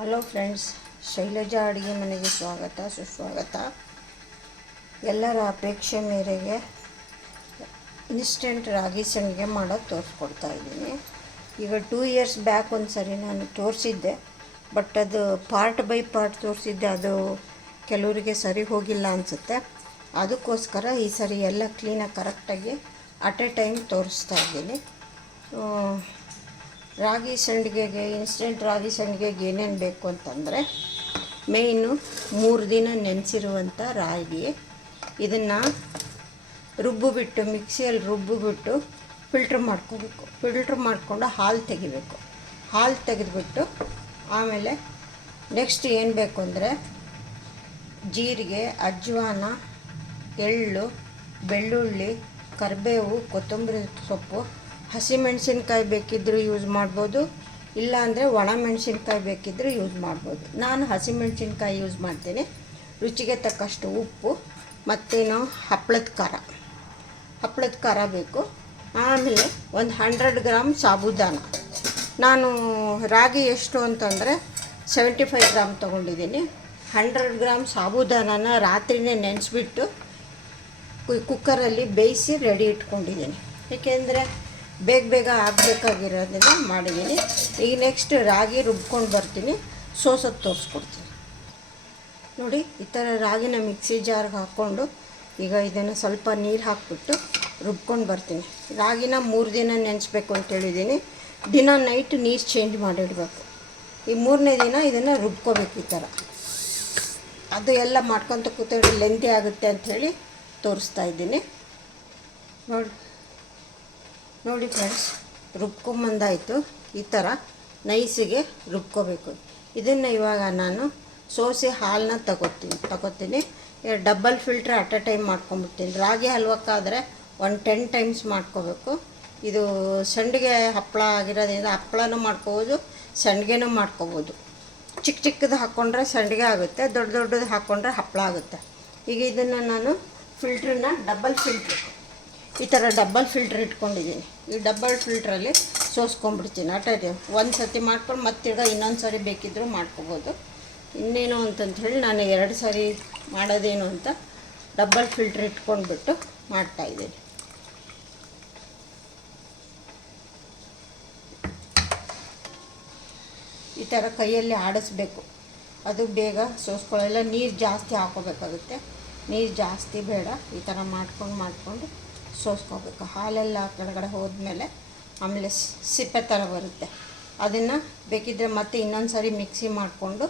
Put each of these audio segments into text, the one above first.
Hello friends, Shailaja ಅಡುಗೆ ಮನೆಗೆ ಸ್ವಾಗತ ಸುಸ್ವಾಗತ. ಎಲ್ಲರ ಅಪೇಕ್ಷೆ ಮೇರೆಗೆ ಇನ್ಸ್ಟೆಂಟ್ ರಾಗಿ ಸಂಡಿಗೆ ಮಾಡೋದು ತೋರಿಸ್ಕೊಡ್ತಾ ಇದ್ದೀನಿ. ಈಗ 2 ಇಯರ್ಸ್ ಬ್ಯಾಕ್ ಒಂದು ಸರಿ ನಾನು ತೋರಿಸಿದ್ದೆ, ಬಟ್ ಅದು ಪಾರ್ಟ್ ಬೈ ಪಾರ್ಟ್ ತೋರಿಸಿದ್ದೆ, ಅದು ಕೆಲವರಿಗೆ ಸರಿ ಹೋಗಿಲ್ಲ ಅನಿಸುತ್ತೆ. ಅದಕ್ಕೋಸ್ಕರ ಈ ಸರಿ ಎಲ್ಲ ಕ್ಲೀನಾಗಿ ಕರೆಕ್ಟಾಗಿ ಅಟ್ ಎ ಟೈಮ್ ತೋರಿಸ್ತಾ ಇದ್ದೀನಿ. ರಾಗಿ ಸಂಡಿಗೆಗೆ, ಇನ್ಸ್ಟೆಂಟ್ ರಾಗಿ ಸಂಡಿಗೆಗೆ ಏನೇನು ಬೇಕು ಅಂತಂದರೆ, ಮೇಯ್ನು 3 ದಿನ ನೆನೆಸಿರುವಂಥ ರಾಗಿ. ಇದನ್ನು ರುಬ್ಬಿಬಿಟ್ಟು, ಮಿಕ್ಸಿಯಲ್ಲಿ ರುಬ್ಬಿಬಿಟ್ಟು ಫಿಲ್ಟ್ರ್ ಮಾಡ್ಕೋಬೇಕು. ಫಿಲ್ಟ್ರ್ ಮಾಡಿಕೊಂಡು ಹಾಲು ತೆಗಿಬೇಕು. ಹಾಲು ತೆಗೆದುಬಿಟ್ಟು ಆಮೇಲೆ ನೆಕ್ಸ್ಟ್ ಏನು ಬೇಕು ಅಂದರೆ ಜೀರಿಗೆ, ಅಜ್ವಾನ, ಎಳ್ಳು, ಬೆಳ್ಳುಳ್ಳಿ, ಕರಿಬೇವು, ಕೊತ್ತಂಬರಿ ಸೊಪ್ಪು, ಹಸಿಮೆಣಸಿನ್ಕಾಯಿ ಬೇಕಿದ್ದರೂ ಯೂಸ್ ಮಾಡ್ಬೋದು, ಇಲ್ಲಾಂದರೆ ಒಣಮೆಣಸಿನ್ಕಾಯಿ ಬೇಕಿದ್ದರೂ ಯೂಸ್ ಮಾಡ್ಬೋದು. ನಾನು ಹಸಿಮೆಣಸಿನ್ಕಾಯಿ ಯೂಸ್ ಮಾಡ್ತೀನಿ. ರುಚಿಗೆ ತಕ್ಕಷ್ಟು ಉಪ್ಪು, ಮತ್ತೇನು ಹಪ್ಪಳದ ಖಾರ ಬೇಕು. ಆಮೇಲೆ ಒಂದು 100 ಗ್ರಾಮ್ ಸಾಬುದಾನ. ನಾನು ರಾಗಿ ಎಷ್ಟು ಅಂತಂದರೆ 75 ಗ್ರಾಮ್ ತೊಗೊಂಡಿದ್ದೀನಿ. 100 ಗ್ರಾಮ್ ಸಾಬುದಾನನ ರಾತ್ರಿಯೇ ನೆನೆಸ್ಬಿಟ್ಟು ಕುಕ್ಕರಲ್ಲಿ ಬೇಯಿಸಿ ರೆಡಿ ಇಟ್ಕೊಂಡಿದ್ದೀನಿ. ಏಕೆಂದರೆ ಬೇಗ ಆಗಬೇಕಾಗಿರೋದನ್ನು ಮಾಡಿದ್ದೀನಿ. ಈಗ ನೆಕ್ಸ್ಟ್ ರಾಗಿ ರುಬ್ಕೊಂಡು ಬರ್ತೀನಿ, ಸೋಸೋದು ತೋರಿಸ್ಕೊಡ್ತೀನಿ. ನೋಡಿ, ಈ ಥರ ರಾಗಿನ ಮಿಕ್ಸಿ ಜಾರ್ಗೆ ಹಾಕ್ಕೊಂಡು ಈಗ ಇದನ್ನು ಸ್ವಲ್ಪ ನೀರು ಹಾಕ್ಬಿಟ್ಟು ರುಬ್ಕೊಂಡು ಬರ್ತೀನಿ. ರಾಗಿನ 3 ದಿನ ನೆನೆಸ್ಬೇಕು ಅಂತೇಳಿದ್ದೀನಿ. ದಿನ ನೈಟ್ ನೀರು ಚೇಂಜ್ ಮಾಡಿಡಬೇಕು. ಈ 3ನೇ ದಿನ ಇದನ್ನು ರುಬ್ಕೋಬೇಕು. ಈ ಥರ ಅದು ಎಲ್ಲ ಮಾಡ್ಕೊತ ಕೂತ್ರೆ ಲೆಂತಿ ಆಗುತ್ತೆ ಅಂಥೇಳಿ ತೋರಿಸ್ತಾ ಇದ್ದೀನಿ. ನೋಡಿ ಫ್ರೆಂಡ್ಸ್, ರುಬ್ಕೊಂಬಂದಾಯಿತು. ಈ ಥರ ನೈಸಿಗೆ ರುಬ್ಕೋಬೇಕು. ಇದನ್ನು ಇವಾಗ ನಾನು ಸೋಸಿ ಹಾಲನ್ನ ತಗೋತೀನಿ. Double filter at a time ಮಾಡ್ಕೊಂಬಿಡ್ತೀನಿ. ರಾಗಿ ಹಲ್ವಕ್ಕಾದರೆ ಒಂದು 10 ಟೈಮ್ಸ್ ಮಾಡ್ಕೋಬೇಕು. ಇದು ಸಂಡಿಗೆ ಹಪ್ಪಳ ಆಗಿರೋದ್ರಿಂದ ಹಪ್ಪಳನೂ ಮಾಡ್ಕೋಬೋದು, ಸಂಡಿಗೆನೂ ಮಾಡ್ಕೋಬೋದು. ಚಿಕ್ಕದು ಹಾಕ್ಕೊಂಡ್ರೆ ಸಂಡಿಗೆ ಆಗುತ್ತೆ, ದೊಡ್ಡದು ಹಾಕ್ಕೊಂಡ್ರೆ ಹಪ್ಪಳ ಆಗುತ್ತೆ. ಈಗ ಇದನ್ನು ನಾನು ಫಿಲ್ಟ್ರನ್ನ ಈ ಥರ ಡಬಲ್ ಫಿಲ್ಟ್ರ್ ಇಟ್ಕೊಂಡಿದ್ದೀನಿ. ಈ ಡಬಲ್ ಫಿಲ್ಟ್ರಲ್ಲಿ ಸೋಸ್ಕೊಂಡ್ಬಿಡ್ತೀನಿ ಅಟ್ ಎ ಟೈಮ್. ಒಂದು ಸರ್ತಿ ಮಾಡ್ಕೊಂಡು ಮತ್ತಿರ್ಗ ಇನ್ನೊಂದು ಸಾರಿ ಬೇಕಿದ್ದರೂ ಮಾಡ್ಕೋಬೋದು. ಇನ್ನೇನು ಅಂತಂಥೇಳಿ ನಾನು 2 ಸಾರಿ ಮಾಡೋದೇನು ಅಂತ ಡಬಲ್ ಫಿಲ್ಟ್ರ್ ಇಟ್ಕೊಂಡ್ಬಿಟ್ಟು ಮಾಡ್ತಾಯಿದ್ದೀನಿ. ಈ ಥರ ಕೈಯಲ್ಲಿ ಆಡಿಸ್ಬೇಕು, ಅದು ಬೇಗ ಸೋಸ್ಕೊಳ್ಳಲ್ಲ. ನೀರು ಜಾಸ್ತಿ ಹಾಕೋಬೇಕಾಗುತ್ತೆ, ನೀರು ಜಾಸ್ತಿ ಬೇಡ. ಈ ಥರ ಮಾಡ್ಕೊಂಡು ಸೋಸ್ಕೋಬೇಕು. ಹಾಲೆಲ್ಲ ಕೆಳಗಡೆ ಹೋದ್ಮೇಲೆ ಆಮೇಲೆ ಸಿಪ್ಪೆ ಥರ ಬರುತ್ತೆ. ಅದನ್ನು ಬೇಕಿದ್ದರೆ ಮತ್ತೆ ಇನ್ನೊಂದು ಸಾರಿ ಮಿಕ್ಸಿ ಮಾಡಿಕೊಂಡು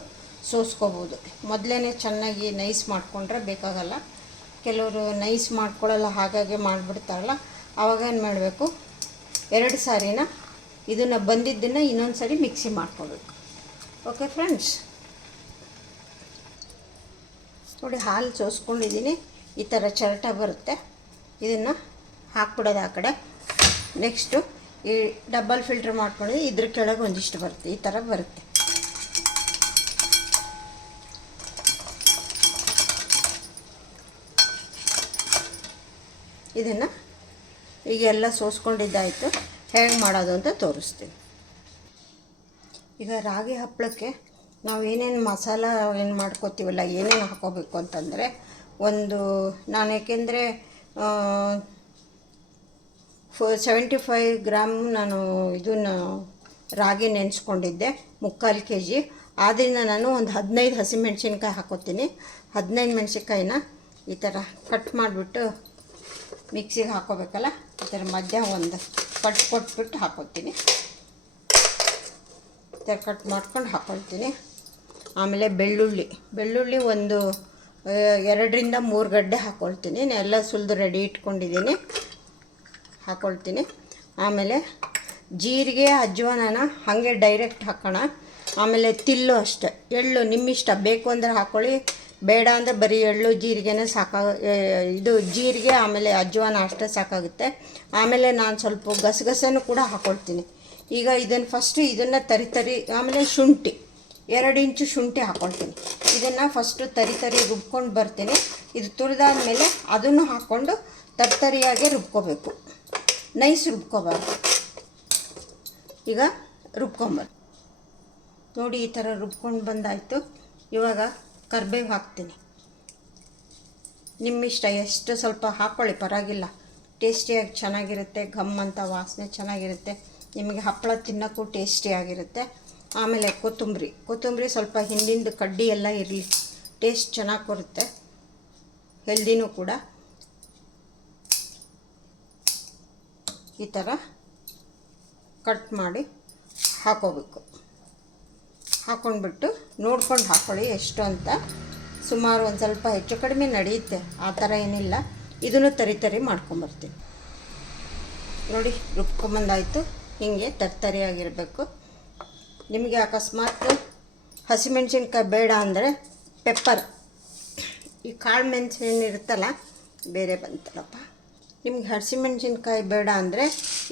ಸೋಸ್ಕೋಬೋದು. ಮೊದಲೇ ಚೆನ್ನಾಗಿ ನೈಸ್ ಮಾಡಿಕೊಂಡ್ರೆ ಬೇಕಾಗಲ್ಲ. ಕೆಲವರು ನೈಸ್ ಮಾಡ್ಕೊಳ್ಳಲ್ಲ, ಹಾಗಾಗಿ ಮಾಡಿಬಿಡ್ತಾರಲ್ಲ. ಆವಾಗ ಏನು ಮಾಡಬೇಕು, 2 ಸಾರಿನ ಇದನ್ನು ಬಂದಿದ್ದನ್ನು ಇನ್ನೊಂದು ಸಾರಿ ಮಿಕ್ಸಿ ಮಾಡ್ಕೋಬೇಕು. ಓಕೆ ಫ್ರೆಂಡ್ಸ್, ನೋಡಿ, ಹಾಲು ಸೋಸ್ಕೊಂಡಿದ್ದೀನಿ. ಈ ಥರ ಚರಟ ಬರುತ್ತೆ. ಇದನ್ನು ಹಾಕ್ಬಿಡೋದು ಆ ಕಡೆ. ನೆಕ್ಸ್ಟು ಈ ಡಬಲ್ ಫಿಲ್ಟ್ರ್ ಮಾಡ್ಕೊಂಡಿದ್ದು ಇದ್ರ ಕೆಳಗೆ ಒಂದಿಷ್ಟು ಬರುತ್ತೆ, ಈ ಥರ ಬರುತ್ತೆ. ಇದನ್ನು ಈಗೆಲ್ಲ ಸೋಸ್ಕೊಂಡಿದ್ದಾಯಿತು. ಹೇಗೆ ಮಾಡೋದು ಅಂತ ತೋರಿಸ್ತೀನಿ. ಈಗ ರಾಗಿ ಹಪ್ಪಳಕ್ಕೆ ನಾವು ಏನೇನು ಮಸಾಲ ಏನು ಮಾಡ್ಕೋತೀವಲ್ಲ, ಏನೇನು ಹಾಕೋಬೇಕು ಅಂತಂದರೆ, ನಾನು ಏಕೆಂದರೆ 75 ಗ್ರಾಮ್ ನಾನು ಇದನ್ನು ರಾಗಿ ನೆನೆಸ್ಕೊಂಡಿದ್ದೆ, 3/4 kg. ಆದ್ದರಿಂದ ನಾನು ಒಂದು 15 ಹಸಿಮೆಣ್ಸಿನ್ಕಾಯಿ ಹಾಕೋತೀನಿ. 15 ಮೆಣಸಿನ್ಕಾಯಿನ ಈ ಥರ ಕಟ್ ಮಾಡಿಬಿಟ್ಟು ಮಿಕ್ಸಿಗೆ ಹಾಕೋಬೇಕಲ್ಲ, ಈ ಥರ ಮಧ್ಯ ಒಂದು ಕೊಟ್ಬಿಟ್ಟು ಹಾಕೋತೀನಿ. ಈ ಥರ ಕಟ್ ಮಾಡ್ಕೊಂಡು ಹಾಕ್ಕೊಳ್ತೀನಿ. ಆಮೇಲೆ ಬೆಳ್ಳುಳ್ಳಿ ಒಂದು 2 ರಿಂದ 3 ಗಡ್ಡೆ ಹಾಕ್ಕೊಳ್ತೀನಿ. ಎಲ್ಲ ಸುಲಿದು ರೆಡಿ ಇಟ್ಕೊಂಡಿದ್ದೀನಿ, ಹಾಕ್ಕೊಳ್ತೀನಿ. ಆಮೇಲೆ ಜೀರಿಗೆ, ಅಜ್ವಾನನ ಹಾಗೆ ಡೈರೆಕ್ಟ್ ಹಾಕೋಣ. ಆಮೇಲೆ ತಿಲ್ಲು ಅಷ್ಟೆ, ಎಳ್ಳು ನಿಮ್ಮಿಷ್ಟ, ಬೇಕು ಅಂದರೆ ಹಾಕ್ಕೊಳ್ಳಿ, ಬೇಡ ಅಂದರೆ ಬರೀ ಎಳ್ಳು ಜೀರಿಗೆನೇ ಇದು ಜೀರಿಗೆ ಆಮೇಲೆ ಅಜ್ವಾನ ಅಷ್ಟೇ ಸಾಕಾಗುತ್ತೆ. ಆಮೇಲೆ ನಾನು ಸ್ವಲ್ಪ ಗಸಗಸೆನೂ ಕೂಡ ಹಾಕ್ಕೊಳ್ತೀನಿ. ಈಗ ಇದನ್ನು ತರಿ ಆಮೇಲೆ ಶುಂಠಿ, 2 ಇಂಚು ಶುಂಠಿ ಹಾಕ್ಕೊಳ್ತೀನಿ. ಇದನ್ನು ಫಸ್ಟು ತರಿ ರುಬ್ಕೊಂಡು ಬರ್ತೀನಿ. ಇದು ತುರಿದಾದ್ಮೇಲೆ ಅದನ್ನು ಹಾಕ್ಕೊಂಡು ತರಿಯಾಗಿ ರುಬ್ಕೋಬೇಕು, ನೈಸ್ ರುಬ್ಕೋಬಾರ್ದು. ಈಗ ರುಬ್ಕೊಂಬರ್ತೀನಿ. ನೋಡಿ ಈ ಥರ ರುಬ್ಕೊಂಡು ಬಂದಾಯಿತು. ಇವಾಗ ಕರಿಬೇವು ಹಾಕ್ತೀನಿ. ನಿಮ್ಮಿಷ್ಟ, ಎಷ್ಟು ಸ್ವಲ್ಪ ಹಾಕ್ಕೊಳ್ಳಿ, ಪರವಾಗಿಲ್ಲ. ಟೇಸ್ಟಿಯಾಗಿ ಚೆನ್ನಾಗಿರುತ್ತೆ, ಘಮ್ ಅಂತ ವಾಸನೆ ಚೆನ್ನಾಗಿರುತ್ತೆ. ನಿಮಗೆ ಹಪ್ಪಳ ತಿನ್ನೋಕ್ಕೂ ಟೇಸ್ಟಿಯಾಗಿರುತ್ತೆ. ಆಮೇಲೆ ಕೊತ್ತಂಬರಿ ಸ್ವಲ್ಪ ಹಿಂದಿಂದು ಕಡ್ಡಿ ಎಲ್ಲ ಇರಲಿ, ಟೇಸ್ಟ್ ಚೆನ್ನಾಗಿ ಕೊಡುತ್ತೆ, ಹೆಲ್ದಿನೂ ಕೂಡ. ಈ ಥರ ಕಟ್ ಮಾಡಿ ಹಾಕೋಬೇಕು. ಹಾಕ್ಕೊಂಡ್ಬಿಟ್ಟು ನೋಡ್ಕೊಂಡು ಹಾಕ್ಕೊಳ್ಳಿ ಎಷ್ಟು ಅಂತ. ಸುಮಾರು ಒಂದು ಸ್ವಲ್ಪ ಹೆಚ್ಚು ಕಡಿಮೆ ನಡೆಯುತ್ತೆ, ಆ ಥರ ಏನಿಲ್ಲ. ಇದನ್ನು ತರಿ ಮಾಡ್ಕೊಂಬರ್ತೀನಿ. ನೋಡಿ ರುಬ್ಕೊಂಬಂದಾಯಿತು. ಹೀಗೆ ತರಿಯಾಗಿರಬೇಕು. ನಿಮಗೆ ಅಕಸ್ಮಾತ್ ಹಸಿಮೆಣ್ಸಿನ್ಕಾಯಿ ಬೇಡ ಅಂದರೆ ಪೆಪ್ಪರ್, ಈ ಕಾಳು ಮೆಣಸಿನ ಇರುತ್ತಲ್ಲ, ಬೇರೆ ಬಂತಲ್ಲಪ್ಪ. ನಿಮ್ಗೆ ಹಸಿಮೆಣ್ಸಿನ್ಕಾಯಿ ಬೇಡ ಅಂದರೆ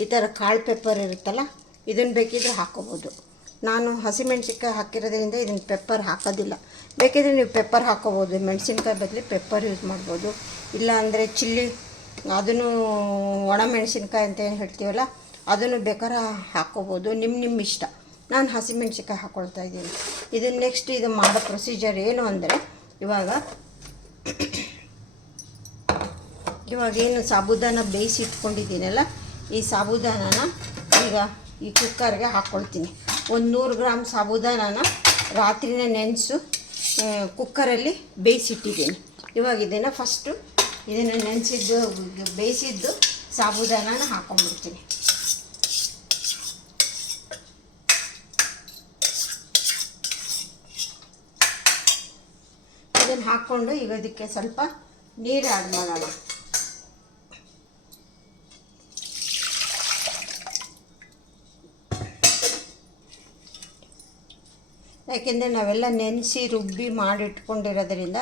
ಈ ಥರ ಕಾಳು ಪೆಪ್ಪರ್ ಇರುತ್ತಲ್ಲ, ಇದನ್ನು ಬೇಕಿದ್ರೆ ಹಾಕ್ಕೋಬೋದು. ನಾನು ಹಸಿಮೆಣ್ಸಿನ್ಕಾಯಿ ಹಾಕಿರೋದ್ರಿಂದ ಇದನ್ನು ಪೆಪ್ಪರ್ ಹಾಕೋದಿಲ್ಲ. ಬೇಕಿದ್ರೆ ನೀವು ಪೆಪ್ಪರ್ ಹಾಕ್ಕೋಬೋದು, ಮೆಣಸಿನ್ಕಾಯಿ ಬದಲು ಪೆಪ್ಪರ್ ಯೂಸ್ ಮಾಡ್ಬೋದು. ಇಲ್ಲ ಅಂದರೆ ಚಿಲ್ಲಿ, ಅದನ್ನು ಒಣ ಮೆಣಸಿನ್ಕಾಯಿ ಅಂತ ಏನು ಹೇಳ್ತೀವಲ್ಲ, ಅದನ್ನು ಬೇಕಾದ್ರೆ ಹಾಕ್ಕೋಬೋದು. ನಿಮ್ಮ ಇಷ್ಟ. ನಾನು ಹಸಿಮೆಣ್ಸಿನ್ಕಾಯಿ ಹಾಕ್ಕೊಳ್ತಾ ಇದ್ದೀನಿ. ಇದನ್ನು ನೆಕ್ಸ್ಟ್ ಇದು ಮಾಡೋ ಪ್ರೊಸೀಜರ್ ಏನು ಅಂದರೆ, ಇವಾಗೇನು ಸಾಬೂದಾನ ಬೇಯಿಸಿ ಇಟ್ಕೊಂಡಿದ್ದೀನಲ್ಲ, ಈ ಸಾಬೂದಾನನ ಈಗ ಈ ಕುಕ್ಕರ್ಗೆ ಹಾಕ್ಕೊಳ್ತೀನಿ. ಒಂದು 100 ಗ್ರಾಮ್ ಸಾಬೂದಾನನ ರಾತ್ರಿನೇ ನೆನೆಸು ಕುಕ್ಕರಲ್ಲಿ ಬೇಯಿಸಿಟ್ಟಿದ್ದೀನಿ. ಇವಾಗ ಇದನ್ನು ಫಸ್ಟು ಬೇಯಿಸಿದ್ದು ಸಾಬೂದಾನನ ಹಾಕ್ಕೊಂಡ್ಬಿಡ್ತೀನಿ. ಇದನ್ನು ಹಾಕ್ಕೊಂಡು ಈಗ ಇದಕ್ಕೆ ಸ್ವಲ್ಪ ನೀರು ಆ್ಯಡ್ ಮಾಡೋಣ. ಯಾಕೆಂದರೆ ನಾವೆಲ್ಲ ನೆನೆಸಿ ರುಬ್ಬಿ ಮಾಡಿಟ್ಕೊಂಡಿರೋದ್ರಿಂದ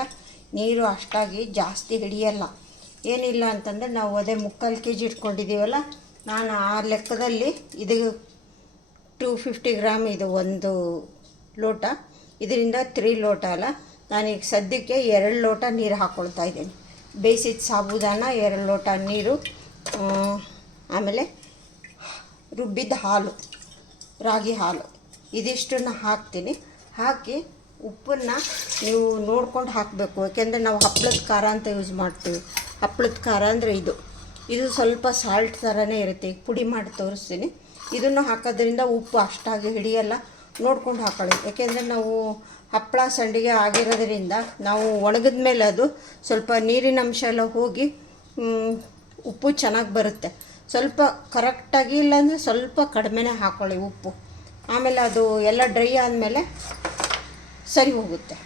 ನೀರು ಅಷ್ಟಾಗಿ ಜಾಸ್ತಿ ಹಿಡಿಯಲ್ಲ. ಏನಿಲ್ಲ ಅಂತಂದರೆ ನಾವು ಅದೇ 3/4 kg ಇಟ್ಕೊಂಡಿದ್ದೀವಲ್ಲ, ನಾನು ಆ ಲೆಕ್ಕದಲ್ಲಿ ಇದು 250 ಗ್ರಾಮ್, ಇದು 1 ಲೋಟ, ಇದರಿಂದ 3 ಲೋಟ ಅಲ್ಲ. ನಾನೀಗ ಸದ್ಯಕ್ಕೆ 2 ಲೋಟ ನೀರು ಹಾಕ್ಕೊಳ್ತಾ ಇದ್ದೀನಿ. ಬೇಯಿಸಿದ ಸಾಬೂದಾನ, 2 ಲೋಟ ನೀರು, ಆಮೇಲೆ ರುಬ್ಬಿದ ಹಾಲು, ರಾಗಿ ಹಾಲು, ಇದಿಷ್ಟನ್ನು ಹಾಕ್ತೀನಿ. ಹಾಕಿ ಉಪ್ಪನ್ನು ನೀವು ನೋಡ್ಕೊಂಡು ಹಾಕಬೇಕು. ಯಾಕೆಂದರೆ ನಾವು ಹಪ್ಪಳದ ಖಾರ ಅಂತ ಯೂಸ್ ಮಾಡ್ತೀವಿ. ಹಪ್ಪಳದ ಖಾರ ಅಂದರೆ ಇದು ಸ್ವಲ್ಪ ಸಾಲ್ಟ್ ಥರನೇ ಇರುತ್ತೆ. ಈಗ ಪುಡಿ ಮಾಡಿ ತೋರಿಸ್ತೀನಿ. ಇದನ್ನು ಹಾಕೋದ್ರಿಂದ ಉಪ್ಪು ಅಷ್ಟಾಗಿ ಹಿಡಿಯಲ್ಲ, ನೋಡ್ಕೊಂಡು ಹಾಕೊಳ್ಳಿ. ಯಾಕೆಂದರೆ ನಾವು ಹಪ್ಪಳ ಸಂಡಿಗೆ ಆಗಿರೋದ್ರಿಂದ ನಾವು ಒಣಗಿದ ಮೇಲೆ ಅದು ಸ್ವಲ್ಪ ನೀರಿನ ಅಂಶ ಎಲ್ಲ ಹೋಗಿ ಉಪ್ಪು ಚೆನ್ನಾಗಿ ಬರುತ್ತೆ. ಸ್ವಲ್ಪ ಕರೆಕ್ಟಾಗಿ, ಇಲ್ಲಾಂದರೆ ಸ್ವಲ್ಪ ಕಡಿಮೆನೇ ಹಾಕ್ಕೊಳ್ಳಿ ಉಪ್ಪು. ಆಮೇಲೆ ಅದು ಎಲ್ಲ ಡ್ರೈ ಆದಮೇಲೆ ಸರಿ ಹೋಗುತ್ತೆ.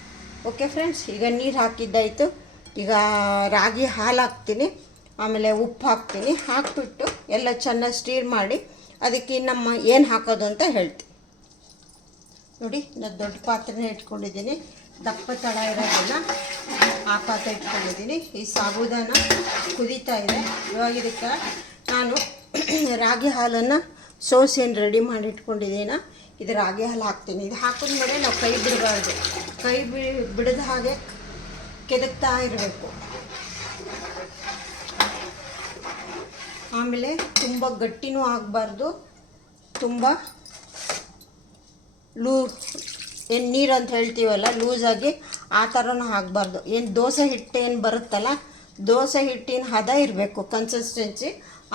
ಓಕೆ ಫ್ರೆಂಡ್ಸ್, ಈಗ ನೀರು ಹಾಕಿದ್ದಾಯಿತು. ಈಗ ರಾಗಿ ಹಾಲು ಹಾಕ್ತೀನಿ, ಆಮೇಲೆ ಉಪ್ಪು ಹಾಕ್ತೀನಿ. ಹಾಕಿಬಿಟ್ಟು ಎಲ್ಲ ಚೆನ್ನಾಗಿ ಸ್ಟೀರ್ ಮಾಡಿ ಅದಕ್ಕೆ ನಮ್ಮ ಏನು ಹಾಕೋದು ಅಂತ ಹೇಳ್ತೀನಿ. ನೋಡಿ, ನಾನು ದೊಡ್ಡ ಪಾತ್ರೆನೇ ಇಟ್ಕೊಂಡಿದ್ದೀನಿ. ದಪ್ಪ ತಳ ಇರೋದನ್ನು ಆ ಪಾತ್ರೆ ಇಟ್ಕೊಂಡಿದ್ದೀನಿ. ಈ ಸಾಬೂದಾನ ಕುದೀತಾ ಇದೆ. ಇವಾಗ ಇದಕ್ಕೆ ನಾನು ರಾಗಿ ಹಾಲನ್ನು ಸೋಸೇನು ರೆಡಿ ಮಾಡಿ ಇಟ್ಕೊಂಡಿದ್ದೀನ, ಇದು ರಾಗಿ ಹಾಲು ಹಾಕ್ತೀನಿ. ಇದು ಹಾಕಿದ್ಮೇಲೆ ನಾವು ಕೈ ಬಿಡಬಾರ್ದು. ಕೈ ಬಿಡದ ಹಾಗೆ ಕೆದಕ್ತಾ ಇರಬೇಕು. ಆಮೇಲೆ ತುಂಬ ಗಟ್ಟಿನೂ ಆಗಬಾರ್ದು, ತುಂಬ ಏನು ನೀರು ಅಂತ ಹೇಳ್ತೀವಲ್ಲ ಲೂಸಾಗಿ, ಆ ಥರನೂ ಆಗಬಾರ್ದು. ಏನು ದೋಸೆ ಹಿಟ್ಟು ಏನು ಬರುತ್ತಲ್ಲ, ದೋಸೆ ಹಿಟ್ಟಿನ ಹದ ಇರಬೇಕು, ಕನ್ಸಿಸ್ಟೆನ್ಸಿ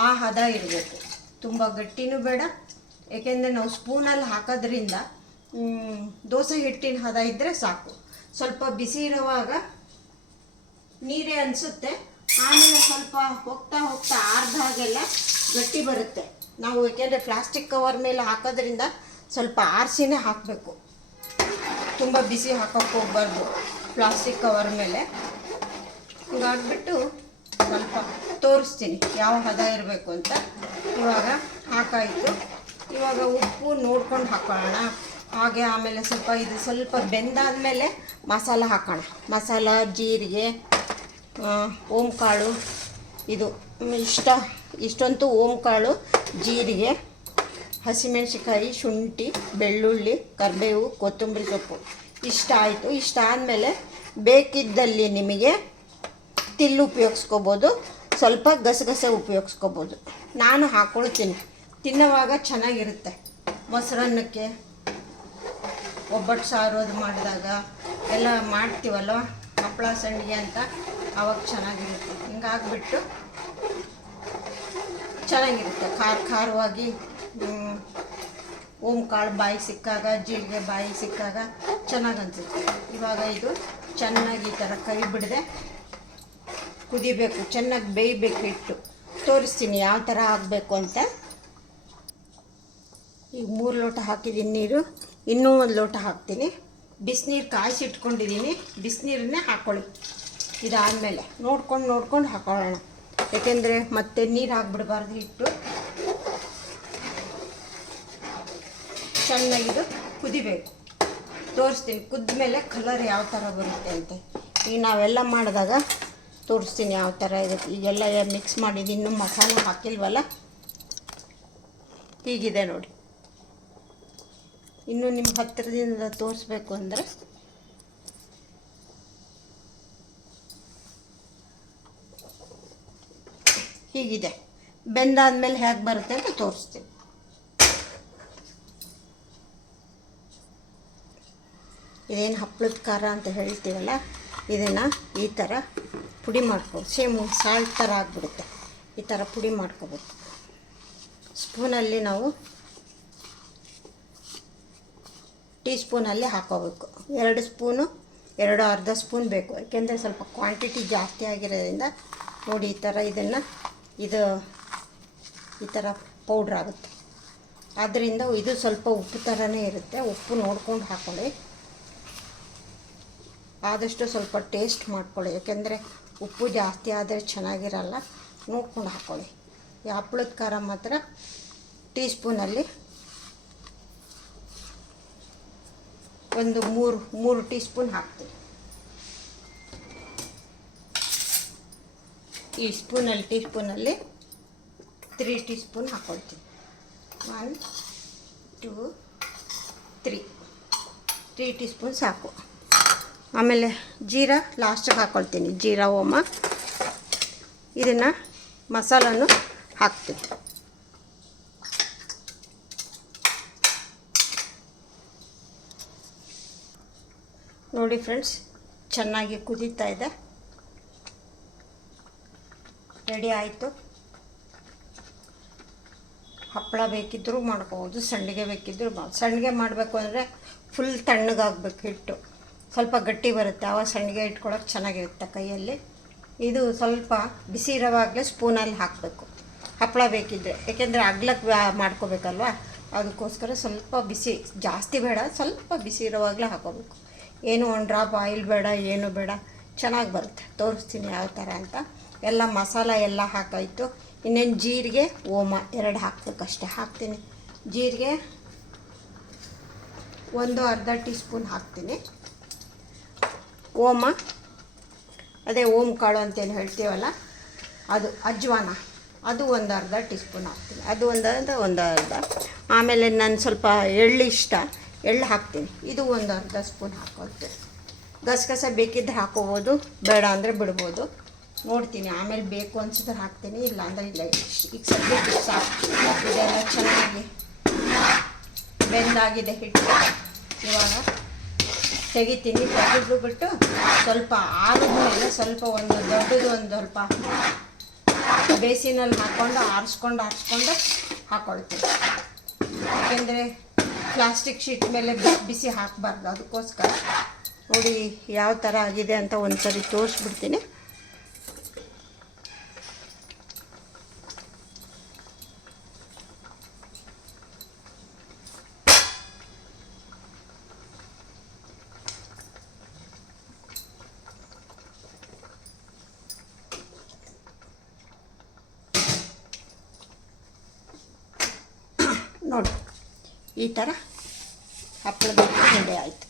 ಆ ಹದ ಇರಬೇಕು. ತುಂಬ ಗಟ್ಟಿನೂ ಬೇಡ, ಏಕೆಂದರೆ ನಾವು ಸ್ಪೂನಲ್ಲಿ ಹಾಕೋದ್ರಿಂದ ದೋಸೆ ಹಿಟ್ಟಿನ ಹದ ಇದ್ದರೆ ಸಾಕು. ಸ್ವಲ್ಪ ಬಿಸಿ ಇರುವಾಗ ನೀರೇ ಅನಿಸುತ್ತೆ, ಆಮೇಲೆ ಸ್ವಲ್ಪ ಹೋಗ್ತಾ ಹೋಗ್ತಾ ಆರ್ದಾಗೆಲ್ಲ ಗಟ್ಟಿ ಬರುತ್ತೆ. ನಾವು ಏಕೆಂದರೆ ಪ್ಲಾಸ್ಟಿಕ್ ಕವರ್ ಮೇಲೆ ಹಾಕೋದ್ರಿಂದ ಸ್ವಲ್ಪ ಆರಿಸಿನೇ ಹಾಕಬೇಕು. ತುಂಬ ಬಿಸಿ ಹಾಕೋಕ್ಕೆ ಹೋಗ್ಬಾರ್ದು ಪ್ಲಾಸ್ಟಿಕ್ ಕವರ್ ಮೇಲೆ. ಹಿಂಗಾಗ್ಬಿಟ್ಟು ಸ್ವಲ್ಪ ತೋರಿಸ್ತೀನಿ ಯಾವ ಹದ ಇರಬೇಕು ಅಂತ. ಇವಾಗ ಹಾಕಾಯಿತು. ಇವಾಗ ಉಪ್ಪು ನೋಡ್ಕೊಂಡು ಹಾಕೊಳ್ಳೋಣ. ಹಾಗೆ ಆಮೇಲೆ ಇದು ಸ್ವಲ್ಪ ಬೆಂದಾದಮೇಲೆ ಮಸಾಲ ಹಾಕೋಣ. ಮಸಾಲ, ಜೀರಿಗೆ, ಓಂಕಾಳು, ಇಷ್ಟಂತೂ ಓಂಕಾಳು, ಜೀರಿಗೆ, ಹಸಿಮೆಣಸಿಕಾಯಿ, ಶುಂಠಿ, ಬೆಳ್ಳುಳ್ಳಿ, ಕರಿಬೇವು, ಕೊತ್ತಂಬರಿ ಸೊಪ್ಪು ಇಷ್ಟ ಆಯಿತು. ಇಷ್ಟ ಆದಮೇಲೆ ಬೇಕಿದ್ದಲ್ಲಿ ನಿಮಗೆ ತಿಲ್ಲು ಉಪಯೋಗಿಸ್ಕೋಬೋದು, ಸ್ವಲ್ಪ ಗಸಗಸೆ ಉಪಯೋಗಿಸ್ಕೋಬೋದು. ನಾನು ಹಾಕ್ಕೊಳ್ತೀನಿ, ತಿನ್ನೋವಾಗ ಚೆನ್ನಾಗಿರುತ್ತೆ. ಮೊಸರನ್ನಕ್ಕೆ ಒಬ್ಬಟ್ಟು ಸಾರು ಅದು ಮಾಡಿದಾಗ ಎಲ್ಲ ಮಾಡ್ತೀವಲ್ಲ ಹಪ್ಪಳ ಸಂಡಿಗೆ ಅಂತ, ಆವಾಗ ಚೆನ್ನಾಗಿರುತ್ತೆ. ಹಿಂಗಾಗ್ಬಿಟ್ಟು ಚೆನ್ನಾಗಿರುತ್ತೆ, ಖಾರವಾಗಿ. ಓಮ್ ಕಾಳು ಬಾಯಿ ಸಿಕ್ಕಾಗ, ಜೀರಿಗೆ ಬಾಯಿ ಸಿಕ್ಕಾಗ ಚೆನ್ನಾಗಿ ಅನಿಸುತ್ತೆ. ಇವಾಗ ಇದು ಚೆನ್ನಾಗಿ ಈ ಥರ ಕೈ ಬಿಡದೆ ಕುದಿಬೇಕು, ಚೆನ್ನಾಗಿ ಬೇಯಬೇಕು ಹಿಟ್ಟು. ತೋರಿಸ್ತೀನಿ ಯಾವ ಥರ ಆಗಬೇಕು ಅಂತ. ಈಗ 3 ಲೋಟ ಹಾಕಿದ್ದೀನಿ ನೀರು, ಇನ್ನೂ 1 ಲೋಟ ಹಾಕ್ತೀನಿ. ಬಿಸಿನೀರು ಕಾಯಿಸಿಟ್ಕೊಂಡಿದ್ದೀನಿ, ಬಿಸಿನೀರನ್ನೇ ಹಾಕ್ಕೊಳ್ಳಿ. ಇದಾದಮೇಲೆ ನೋಡ್ಕೊಂಡು ಹಾಕೊಳ್ಳೋಣ, ಯಾಕೆಂದರೆ ಮತ್ತೆ ನೀರು ಹಾಕ್ಬಿಡ್ಬಾರ್ದು. ಹಿಟ್ಟು ಚೆನ್ನಾಗಿದು ಕುದಿಬೇಕು. ತೋರಿಸ್ತೀನಿ ಕುದ್ಮೇಲೆ ಕಲರ್ ಯಾವ ಥರ ಬರುತ್ತೆ ಅಂತ. ಈಗ ನಾವೆಲ್ಲ ಮಾಡಿದಾಗ ತೋರಿಸ್ತೀನಿ ಯಾವ ಥರ ಇರುತ್ತೆ. ಈಗೆಲ್ಲ ಮಿಕ್ಸ್ ಮಾಡಿದ್ದು, ಇನ್ನೂ ಮಸಾಲೆ ಹಾಕಿಲ್ವಲ್ಲ, ಹೀಗಿದೆ ನೋಡಿ. ಇನ್ನು ನಿಮ್ಗೆ ಹತ್ತಿರದಿಂದ ತೋರಿಸ್ಬೇಕು ಅಂದರೆ ಹೀಗಿದೆ. ಬೆಂದಾದ್ಮೇಲೆ ಹೇಗೆ ಬರುತ್ತೆ ಅಂತ ತೋರಿಸ್ತೀನಿ. ಇದೇನು ಹಪ್ಪಳದ ಖಾರ ಅಂತ ಹೇಳ್ತೀವಲ್ಲ, ಇದನ್ನು ಈ ಥರ ಪುಡಿ ಮಾಡ್ಕೊಂಡು, ಸೇಮ್ ಸಾಲ್ಟ್ ಥರ ಆಗಿಬಿಡುತ್ತೆ. ಈ ಥರ ಪುಡಿ ಮಾಡ್ಕೋಬೇಕು. ಸ್ಪೂನಲ್ಲಿ ನಾವು ಟೀ ಸ್ಪೂನಲ್ಲಿ ಹಾಕೋಬೇಕು. 2 ಸ್ಪೂನು, 2 ಅರ್ಧ ಸ್ಪೂನ್ ಬೇಕು, ಯಾಕೆಂದರೆ ಸ್ವಲ್ಪ ಕ್ವಾಂಟಿಟಿ ಜಾಸ್ತಿ ಆಗಿರೋದ್ರಿಂದ. ನೋಡಿ ಈ ಥರ ಇದನ್ನು ಈ ಥರ ಪೌಡ್ರ್ ಆಗುತ್ತೆ. ಆದ್ದರಿಂದ ಇದು ಸ್ವಲ್ಪ ಉಪ್ಪು ಥರನೇ ಇರುತ್ತೆ. ಉಪ್ಪು ನೋಡ್ಕೊಂಡು ಹಾಕ್ಕೊಳ್ಳಿ, ಆದಷ್ಟು ಸ್ವಲ್ಪ ಟೇಸ್ಟ್ ಮಾಡ್ಕೊಳ್ಳಿ, ಯಾಕೆಂದರೆ ಉಪ್ಪು ಜಾಸ್ತಿ ಆದರೆ ಚೆನ್ನಾಗಿರಲ್ಲ. ನೋಡ್ಕೊಂಡು ಹಾಕ್ಕೊಳ್ಳಿ. ಈ ಹಪ್ಪಳದ ಖಾರ ಮಾತ್ರ ಟೀ ಸ್ಪೂನಲ್ಲಿ ಒಂದು 3 ಟೀ ಸ್ಪೂನ್ ಹಾಕ್ತೀನಿ. ಈ ಟೀ ಸ್ಪೂನಲ್ಲಿ 3 ಟೀ ಸ್ಪೂನ್ ಹಾಕ್ಕೊಳ್ತೀನಿ. 1 2 3 ಟೀ ಸ್ಪೂನ್ ಸಾಕು. ಆಮೇಲೆ ಜೀರಾ ಲಾಸ್ಟಿಗೆ ಹಾಕ್ಕೊಳ್ತೀನಿ, ಜೀರಾ ಓಮ. ಇದನ್ನು ಮಸಾಲನ್ನು ಹಾಕ್ತೀನಿ. ನೋಡಿ ಫ್ರೆಂಡ್ಸ್, ಚೆನ್ನಾಗಿ ಕುದೀತಾ ಇದೆ. ರೆಡಿ ಆಯಿತು. ಹಪ್ಪಳ ಬೇಕಿದ್ದರೂ ಮಾಡ್ಕೋಬೋದು, ಸಂಡಿಗೆ ಬೇಕಿದ್ದರೂ ಸಂಡಿಗೆ ಮಾಡಬೇಕು ಅಂದರೆ ಫುಲ್ ತಣ್ಣಗಾಗಬೇಕು ಹಿಟ್ಟು. ಸ್ವಲ್ಪ ಗಟ್ಟಿ ಬರುತ್ತೆ, ಆವಾಗ ಸಂಡಿಗೆ ಇಟ್ಕೊಳ್ಳೋಕೆ ಚೆನ್ನಾಗಿರುತ್ತೆ ಕೈಯಲ್ಲಿ. ಇದು ಸ್ವಲ್ಪ ಬಿಸಿ ಇರೋವಾಗಲೇ ಸ್ಪೂನಲ್ಲಿ ಹಾಕಬೇಕು ಹಪ್ಪಳ ಬೇಕಿದ್ದರೆ, ಏಕೆಂದರೆ ಅಗ್ಲಕ್ಕೆ ಮಾಡ್ಕೋಬೇಕಲ್ವ, ಅದಕ್ಕೋಸ್ಕರ ಸ್ವಲ್ಪ ಬಿಸಿ, ಜಾಸ್ತಿ ಬೇಡ, ಸ್ವಲ್ಪ ಬಿಸಿ ಇರೋವಾಗಲೇ ಹಾಕೋಬೇಕು. ಏನು 1 ಡ್ರಾಪ್ ಆಯಿಲ್ ಬೇಡ, ಏನು ಬೇಡ, ಚೆನ್ನಾಗಿ ಬರುತ್ತೆ. ತೋರಿಸ್ತೀನಿ ಯಾವ ಥರ ಅಂತ. ಎಲ್ಲ ಮಸಾಲ ಎಲ್ಲ ಹಾಕಾಯಿತು. ಇನ್ನೇನು ಜೀರಿಗೆ ಓಮ 2 ಹಾಕಬೇಕಷ್ಟೇ. ಹಾಕ್ತೀನಿ. ಜೀರಿಗೆ 1 ಅರ್ಧ ಟೀ ಸ್ಪೂನ್ ಹಾಕ್ತೀನಿ. ಓಮ, ಅದೇ ಓಮ್ ಕಾಳು ಅಂತೇನು ಹೇಳ್ತೀವಲ್ಲ, ಅದು ಅಜ್ವಾನ, ಅದು 1 ಅರ್ಧ ಟೀ ಸ್ಪೂನ್ ಹಾಕ್ತೀನಿ. ಅದು ಒಂದು ಅರ್ಧ. ಆಮೇಲೆ ನಾನು ಸ್ವಲ್ಪ ಎಳ್ಳು ಇಷ್ಟ, ಎಳ್ಳು ಹಾಕ್ತೀನಿ. ಇದು 1 ಅರ್ಧ ಸ್ಪೂನ್ ಹಾಕ್ಕೊಳ್ತೀನಿ. ಗಸಗಸೆ ಬೇಕಿದ್ದರೆ ಹಾಕೋಬೋದು, ಬೇಡ ಅಂದರೆ ಬಿಡ್ಬೋದು. ನೋಡ್ತೀನಿ, ಆಮೇಲೆ ಬೇಕು ಅನ್ಸಿದ್ರೆ ಹಾಕ್ತೀನಿ, ಇಲ್ಲ ಅಂದರೆ ಇಲ್ಲ. ಈಗ ಸದ್ಯಕ್ಕೆ ಸಾಕು. ಇದೆಲ್ಲ ಚೆನ್ನಾಗಿ ಬೆಂದಾಗಿದೆ ಹಿಟ್ಟು. ಇವಾಗ ತೆಗಿತೀನಿ. ತೆಗೆದುಬಿಟ್ಟು ಸ್ವಲ್ಪ ಆರಿದ್ಮೇಲೆ ಸ್ವಲ್ಪ ಒಂದು ದೊಡ್ಡದು ಒಂದು ಸ್ವಲ್ಪ ಬೇಸಿನಲ್ಲಿ ಹಾಕ್ಕೊಂಡು ಆರಿಸ್ಕೊಂಡು ಹಾಕ್ಕೊಳ್ತೀನಿ. ಯಾಕೆಂದರೆ ಪ್ಲಾಸ್ಟಿಕ್ ಶೀಟ್ ಮೇಲೆ ಬಿಸಿ ಹಾಕಬಾರ್ದು, ಅದಕ್ಕೋಸ್ಕರ. ನೋಡಿ ಯಾವ ಥರ ಆಗಿದೆ ಅಂತ ಒಂದು ಸರಿ ತೋರಿಸ್ಬಿಡ್ತೀನಿ. ನೋಡಿ ಈ ಥರ ಹಪ್ಪಳದ ರೆಡಿ ಆಯಿತು.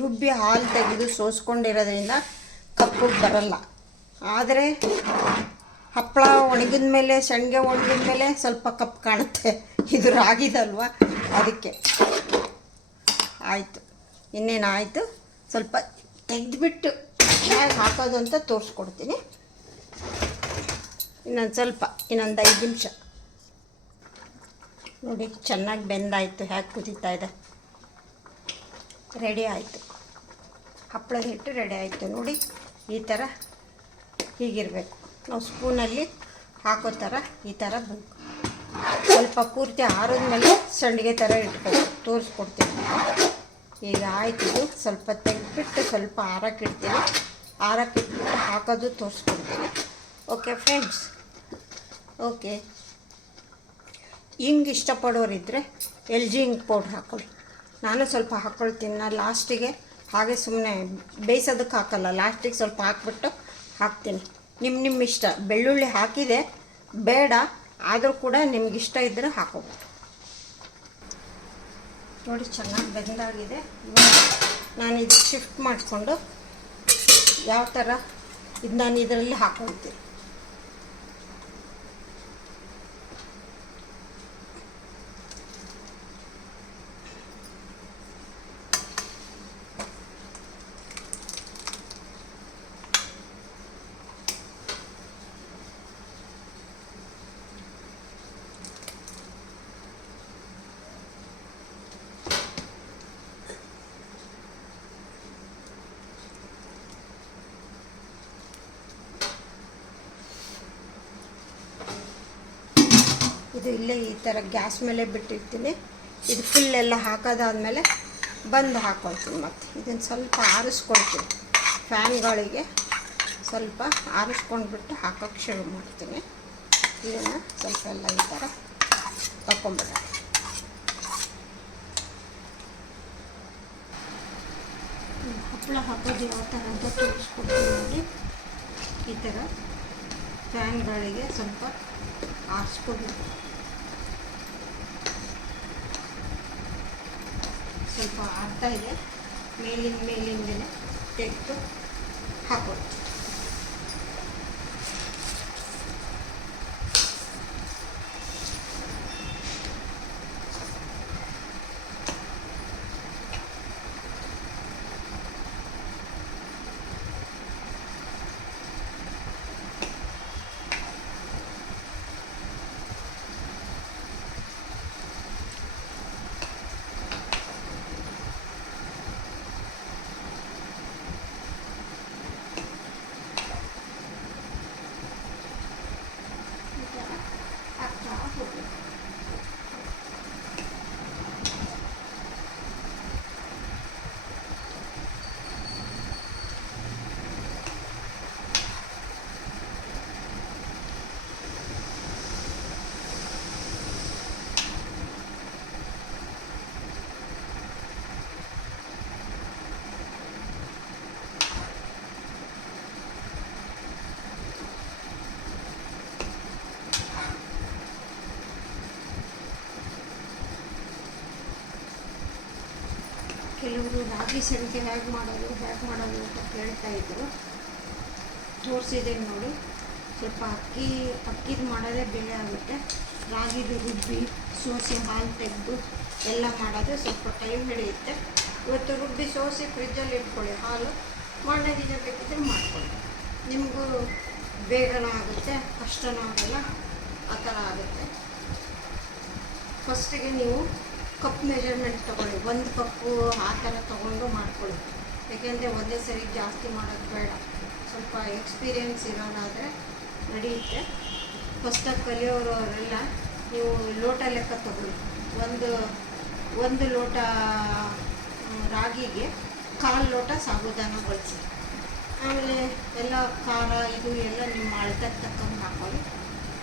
ರುಬ್ಬಿ ಹಾಲು ತೆಗೆದು ಸೋಸ್ಕೊಂಡಿರೋದ್ರಿಂದ ಕಪ್ಪಗೆ ಬರಲ್ಲ. ಆದರೆ ಹಪ್ಪಳ ಒಣಗಿದ ಮೇಲೆ, ಸಂಡಿಗೆ ಒಣಗಿದ ಮೇಲೆ ಸ್ವಲ್ಪ ಕಪ್ಪು ಕಾಣುತ್ತೆ. ಇದು ರಾಗಿದಲ್ವ, ಅದಕ್ಕೆ. ಆಯಿತು, ಇನ್ನೇನು ಆಯಿತು. ಸ್ವಲ್ಪ ತೆಗೆದುಬಿಟ್ಟು ಹೇಗೆ ಹಾಕೋದು ಅಂತ ತೋರಿಸ್ಕೊಡ್ತೀನಿ. ಇನ್ನೊಂದು 5 ನಿಮಿಷ. ನೋಡಿ ಚೆನ್ನಾಗಿ ಬೆಂದಾಯಿತು, ಹೇಗೆ ಕುದೀತಾ ಇದೆ. ರೆಡಿ ಆಯಿತು, ಹಪ್ಪಳದ ಹಿಟ್ಟು ರೆಡಿ ಆಯಿತು. ನೋಡಿ ಈ ಥರ ಹೀಗಿರಬೇಕು. ನಾವು ಸ್ಪೂನಲ್ಲಿ ಹಾಕೋ ಥರ ಈ ಥರ ಬೇಕು. ಸ್ವಲ್ಪ ಪೂರ್ತಿ ಆರಿದ್ಮೇಲೆ ಸಂಡಿಗೆ ಥರ ಇಟ್ಕೋಬೇಕು. ತೋರಿಸ್ಕೊಡ್ತೀನಿ. ಈಗ ಆಯ್ತು. ಸ್ವಲ್ಪ ತೆಗೆದ್ಬಿಟ್ಟು ಸ್ವಲ್ಪ ಆರಕ್ಕಿಡ್ತೀನಿ. ಆರಕ್ಕಿಟ್ಬಿಟ್ಟು ಹಾಕೋದು ತೋರಿಸ್ಕೊಡ್ತೀನಿ. Okay friends, okay. ಹಿಂಗೆ ಇಷ್ಟಪಡೋರಿದ್ದರೆ ಎಲ್ ಜಿ ಹಿಂಗೆ ಪೌಡ್ರ್ ಹಾಕ್ಕೊಳ್ಳಿ. ನಾನು ಸ್ವಲ್ಪ ಹಾಕ್ಕೊಳ್ತೀನಿ. ನಾನು ಲಾಸ್ಟಿಗೆ ಹಾಗೆ ಸುಮ್ಮನೆ ಬೇಯಿಸೋದಕ್ಕೆ ಹಾಕಲ್ಲ, ಲಾಸ್ಟಿಗೆ ಸ್ವಲ್ಪ ಹಾಕ್ಬಿಟ್ಟು ಹಾಕ್ತೀನಿ. ನಿಮ್ಮ ಇಷ್ಟ. ಬೆಳ್ಳುಳ್ಳಿ ಹಾಕಿದೆ ಬೇಡ ಆದರೂ ಕೂಡ ನಿಮಗಿಷ್ಟ ಇದ್ದರೆ ಹಾಕೋಬೋದು. ನೋಡಿ ಚೆನ್ನಾಗಿ ಬೆಂದಾಗಿದೆ. ಇವಾಗ ನಾನು ಇದಕ್ಕೆ ಶಿಫ್ಟ್ ಮಾಡಿಕೊಂಡು ಯಾವ ಥರ ಇದು ನಾನು ಇದರಲ್ಲಿ ಹಾಕ್ಕೊಳ್ತೀನಿ. ಇದು ಇಲ್ಲೇ ಈ ಥರ ಗ್ಯಾಸ್ ಮೇಲೆ ಬಿಟ್ಟಿರ್ತೀನಿ. ಇದು ಫುಲ್ ಎಲ್ಲ ಹಾಕೋದಾದ್ಮೇಲೆ ಬಂದು ಹಾಕ್ಕೊಳ್ತೀನಿ. ಮತ್ತು ಇದನ್ನು ಸ್ವಲ್ಪ ಆರಿಸ್ಕೊಳ್ತೀನಿ. ಫ್ಯಾನ್ ಗಾಳಿಗೆ ಸ್ವಲ್ಪ ಆರಿಸ್ಕೊಂಡ್ಬಿಟ್ಟು ಹಾಕೋಕ್ಕೆ ಶುರು ಮಾಡ್ತೀನಿ. ಇದನ್ನು ಸ್ವಲ್ಪ ಎಲ್ಲ ಈ ಥರ ಹಾಕ್ಕೊಂಬಿಡ. ಹಪ್ಪಳ ಹಾಕೋದು ಯಾವ ಥರ ಅಂತ ತೋರಿಸ್ಕೊಡ್ತೀನಿ ನೋಡಿ. ಈ ಥರ ಫ್ಯಾನ್ ಗಾಳಿಗೆ ಸ್ವಲ್ಪ ಆರಿಸ್ಕೊಬೇಕು. ಸ್ವಲ್ಪ ಆಗ್ತಾ ಇದೆ. ಮೇಲಿಂದಲೇ ತೆಗೆದು ಹಾಕೋದು. ಕೆಲವರು ರಾಗಿ ಸಂಡಿಗೆ ಹೇಗೆ ಮಾಡೋದು ಅಂತ ಕೇಳ್ತಾಯಿದ್ರು. ತೋರಿಸಿದ್ದೇನೆ ನೋಡಿ. ಸ್ವಲ್ಪ ಅಕ್ಕಿದು ಮಾಡೋದೇ ಬೇಗ ಆಗುತ್ತೆ. ರಾಗಿದು ರುಬ್ಬಿ ಸೋಸಿ ಹಾಲು ತೆಗೆದು ಎಲ್ಲ ಮಾಡೋದು ಸ್ವಲ್ಪ ಟೈಮ್ ಹಿಡಿಯುತ್ತೆ. ಇವತ್ತು ರುಬ್ಬಿ ಸೋಸಿ ಫ್ರಿಜ್ಜಲ್ಲಿ ಇಟ್ಕೊಳ್ಳಿ. ಹಾಲು ಮಾರನೇ ದಿನ ಬೇಕಿದ್ರೆ ಮಾಡ್ಕೊಳ್ಳಿ. ನಿಮಗೂ ಬೇಗನೂ ಆಗುತ್ತೆ, ಕಷ್ಟನೂ ಆಗಲ್ಲ. ಆ ಥರ ಆಗುತ್ತೆ. ಫಸ್ಟಿಗೆ ನೀವು ಕಪ್ ಮೆಜರ್ಮೆಂಟ್ ತೊಗೊಳ್ಳಿ. 1 ಕಪ್ಪು ಆ ಥರ ತೊಗೊಂಡು ಮಾಡ್ಕೊಳ್ಳಿ. ಯಾಕೆಂದರೆ ಒಂದೇ ಸರಿ ಜಾಸ್ತಿ ಮಾಡೋದು ಬೇಡ. ಸ್ವಲ್ಪ ಎಕ್ಸ್ಪೀರಿಯೆನ್ಸ್ ಇರೋದಾದರೆ ನಡೆಯುತ್ತೆ. ಫಸ್ಟಾಗಿ ಕಲಿಯೋರೆಲ್ಲ ನೀವು ಲೋಟ ಲೆಕ್ಕ ತೊಗೊಳ್ಳಿ. ಒಂದು ಲೋಟ ರಾಗಿಗೆ 1/4 ಲೋಟ ಸಾಬೂದಾನ ಬಳಸಿ. ಆಮೇಲೆ ಎಲ್ಲ ಖಾರ ಇದು ಎಲ್ಲ ನಿಮ್ಮ ಅಳತೆಗೆ ತಕ್ಕಂಗೆ ಹಾಕೊಳ್ಳಿ.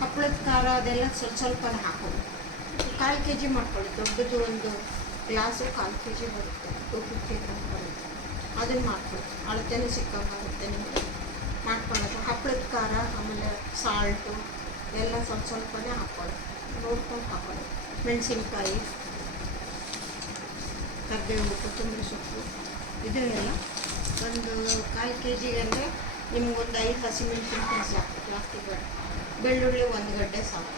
ಹಪ್ಪಳದ ಖಾರ ಅದೆಲ್ಲ ಸ್ವಲ್ಪನೇ ಹಾಕೊಳ್ಳಿ. 1/4 kg ಮಾಡ್ಕೊಳ್ಳಿ. ದೊಡ್ಡದು ಒಂದು ಗ್ಲಾಸು 1/4 kg ಬರುತ್ತೆ. 250 ಗ್ರಾಮ್ ಬರುತ್ತೆ. ಅದನ್ನು ಮಾಡ್ಕೊಳ್ಳಿ. ಅಳತೆನೂ ಸಿಕ್ಕಾಗುತ್ತೆ ನಿಮಗೆ ಮಾಡ್ಕೊಳ್ಳೋದು. ಹಪ್ಪಳದ ಖಾರ ಆಮೇಲೆ ಸಾಲ್ಟು ಎಲ್ಲ ಸ್ವಲ್ಪನೇ ಹಾಕ್ಕೊಳ್ಳಿ. ನೋಡ್ಕೊಂಡು ಹಾಕ್ಕೊಳ್ಳಿ. ಮೆಣಸಿನ್ಕಾಯಿ, ಕರಿಬೇವು, ಕೊತ್ತಂಬರಿ ಸೊಪ್ಪು ಇದು ಎಲ್ಲ ಒಂದು 1/4 kg ಅಂದರೆ ನಿಮ್ಗೆ ಒಂದು 5 ಹಸಿಮೆಣಸಿನ್ಕಾಯಿ ಸಾಕು, ಜಾಸ್ತಿ ಬೇಡ. ಬೆಳ್ಳುಳ್ಳಿ 1 ಗಡ್ಡೆ ಸಾಕು.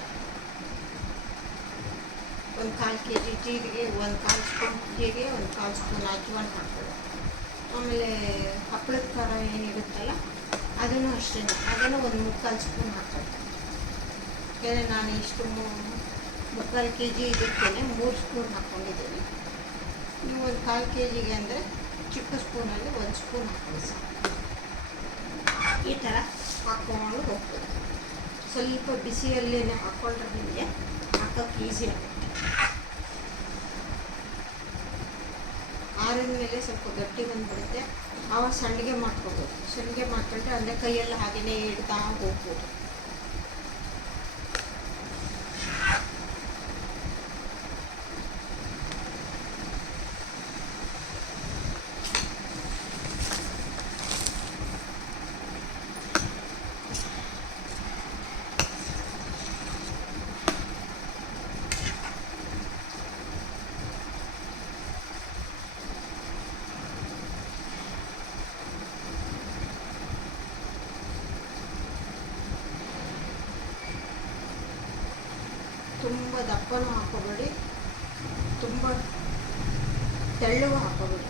ಒಂದು 1/4 kg ಜೀರಿಗೆ, 1/4 ಸ್ಪೂನ್ ಜೀರಿಗೆ, 1/4 ಸ್ಪೂನ್ ಅಜ್ವಾನ ಹಾಕ್ಕೊಳ್ಳಿ. ಆಮೇಲೆ ಹಪ್ಪಳದ ಖಾರ ಏನಿರುತ್ತಲ್ಲ ಅದನ್ನು ಅಷ್ಟೇ, ಅದನ್ನು ಒಂದು 3/4 ಸ್ಪೂನ್ ಹಾಕ್ಕೊಳ್ತೀನಿ. ಯಾಕೆಂದರೆ ನಾನು ಇಷ್ಟು ಮುಕ್ಕಾಲು ಕೆ ಜಿ ಇದಕ್ಕೇ 3 ಸ್ಪೂನ್ ಹಾಕ್ಕೊಂಡಿದ್ದೀನಿ. ನೀವು ಒಂದು 1/4 ಕೆ ಜಿಗೆ ಅಂದರೆ ಚಿಕ್ಕ ಸ್ಪೂನಲ್ಲಿ 1 ಸ್ಪೂನ್ ಹಾಕ್ಕೊಳ್ಳಿ ಸಾಕು. ಈ ಥರ ಹಾಕ್ಕೊಂಡು ಹೋಗ್ಬೋದು. ಸ್ವಲ್ಪ ಬಿಸಿಯಲ್ಲೇ ಹಾಕ್ಕೊಂಡ್ರೆ ನಿಮಗೆ ಹಾಕೋಕ್ಕೆ ಈಸಿ ಆಗುತ್ತೆ. ಆರಿದ ಮೇಲೆ ಸ್ವಲ್ಪ ಗಟ್ಟಿ ಬಂದುಬಿಡುತ್ತೆ. ಆವಾಗ ಸಂಡಿಗೆ ಮಾಡ್ಕೋಬೋದು. ಸಂಡಿಗೆ ಮಾಡ್ಕೊಂಡ್ರೆ ಅಂದರೆ ಕೈಯೆಲ್ಲ ಹಾಗೆಯೇ ಇಡ್ತಾ ಹೋಗ್ಬೋದು. ತುಂಬ ದಪ್ಪನೂ ಹಾಕೋಬೇಡಿ, ತುಂಬ ತೆಳ್ಳಗೂ ಹಾಕೋಬೇಡಿ.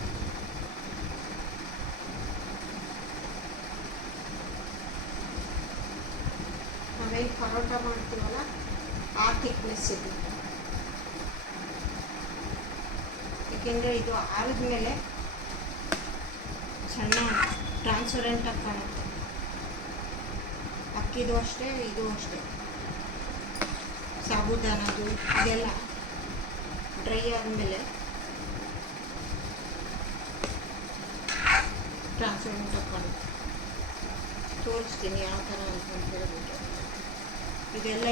ನಾವೇನು ಪರೋಟ ಮಾಡ್ತೀವಲ್ಲ ಆ ಥಿಕ್ನೆಸ್ ಇದೆ. ಏಕೆಂದರೆ ಇದು ಆರಿದ ಮೇಲೆ ಸಣ್ಣ ಟ್ರಾನ್ಸ್ಪರೆಂಟಾಗಿ ಕಾಣುತ್ತೆ. ಅಕ್ಕಿದು ಅಷ್ಟೇ, ಇದು ಅಷ್ಟೇ. ಸಾಬೂದಾನದು ಇದೆಲ್ಲ ಡ್ರೈ ಆದಮೇಲೆ ಟ್ರಾನ್ಸ್ಪರೆಂಟ್ ಹಾಕ್ಕೊಂಡು ತೋರಿಸ್ತೀನಿ ಯಾವ ಥರ ಅಂತ ಹೇಳ್ಬಿಟ್ಟು. ಇದೆಲ್ಲ